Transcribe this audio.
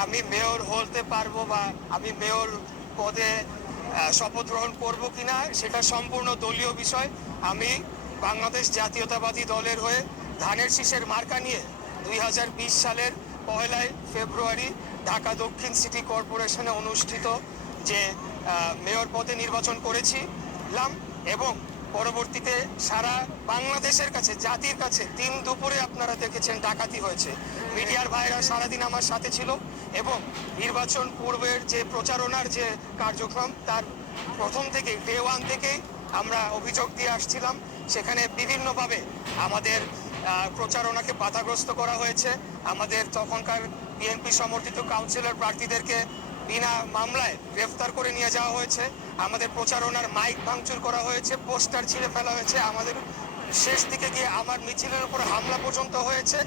আমি মেয়র হতে পারবো বা আমি মেয়র পদে শপথ গ্রহণ করবো কিনা সেটা সম্পূর্ণ দলীয় বিষয়। আমি বাংলাদেশ জাতীয়তাবাদী দলের হয়ে ধানের শীষের মার্কা নিয়ে 2020 সালের 1 ফেব্রুয়ারি ঢাকা দক্ষিণ সিটি কর্পোরেশনে অনুষ্ঠিত যে মেয়র পদে নির্বাচন করেছিলাম এবং পরবর্তীতে সারা বাংলাদেশের কাছে, জাতির কাছে দিন দুপুরে আপনারা দেখেছেন ডাকাতি হয়েছে। মিডিয়ার ভাইরা সারাদিন আমার সাথে ছিল এবং নির্বাচন পূর্বের যে প্রচারণার যে কার্যক্রম তার প্রথম থেকেই ডে ওয়ান থেকেই আমরা অভিযোগ দিয়ে আসছিলাম। সেখানে বিভিন্নভাবে আমাদের প্রচারণাকে বাধাগ্রস্ত করা হয়েছে। আমাদের তখনকার বিএনপি সমর্থিত কাউন্সিলর প্রার্থীদেরকে বিনা মামলায় গ্রেফতার করে নিয়ে যাওয়া হয়েছে। আমাদের প্রচারণার মাইক ভাঙচুর করা হয়েছে, পোস্টার ছিঁড়ে ফেলা হয়েছে। আমাদের শেষ দিকে গিয়ে আমার মিছিলের উপর হামলা পর্যন্ত হয়েছে।